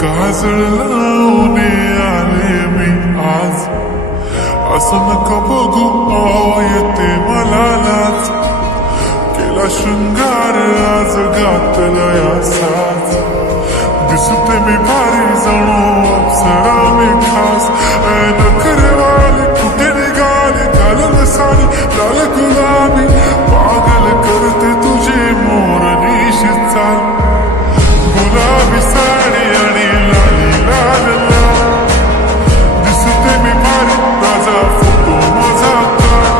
काजळ लावणे आले मी आज, असं नका बघू येते मला लाज. केला शृंगार आज घातलाय साज, दिसते मी भारी जणू अप्सरा मी खास. नखरेवाले कुठे निघाले घालून साडी लाल गुलाबी, पागल करते तुझे मोरनीशी चाल. गुलाबी साडी आणि लाली लाल लाल, दिसते मी भारी राजा फोटो माझा काढ.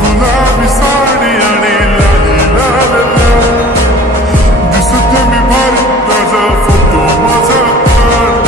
गुलाबी साडी आणि लाली लाल लाल, दिसते मी भारी राजा फोटो माझा काढ.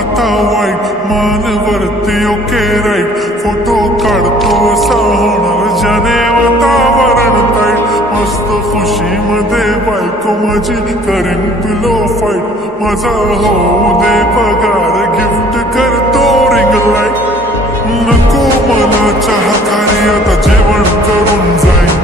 आता वाईट मानवरती ओके राईट, फोटो काढतो असा होणार जने वातावरण ताईट. मस्त खुशी मध्ये बायको माझी करीन पिलो फाईट. माझा होऊ दे पगार गिफ्ट करतो रिंग लाईट. नको मला चहाकारी आता जेवण करून जाईन.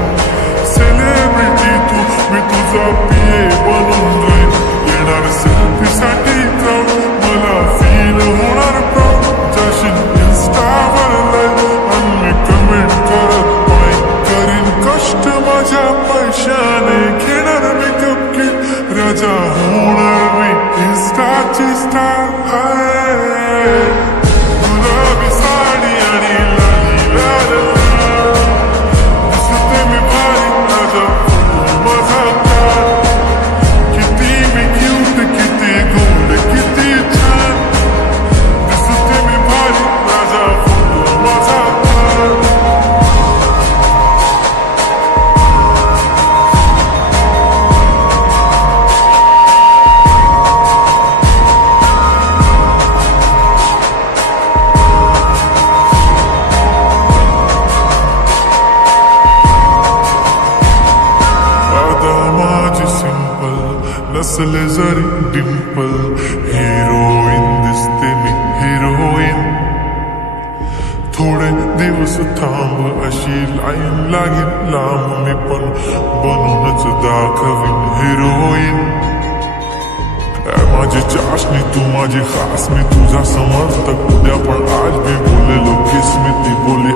सेलिब्रिटी तू मी तुझा पिये बनून राहीन. येणार सेल्फी साठी क्राऊड मला फील होणार प्राऊड. जाशील इन्स्टावर लाईव्ह आणि कमेंट करत पाय. करीन कष्ट माझ्या पैशाने, घेणार मेकअप किट राजा होणार मी इन्स्टाची स्टार. गुलाबी साडी आणि लाली लाल लाल, दिसते मी भारी राजा फोटो माझा काढ. किती मी क्यूट किती गोड किती छान, दिसते मी भारी राजा फोटो माझा काढ. माझी सिंपल नसले जरी डिंपल, हिरोईन दिसते मी हिरोईन. थोडे दिवस थांब अशी लाईन लागेल लांब, मी पण बनूनच दाखवीन हिरोईन. माझी चाशनी तू माझी खास, मी तुझा समर्थक. उद्या पण आज मी बोलेलो किस मी ती बोली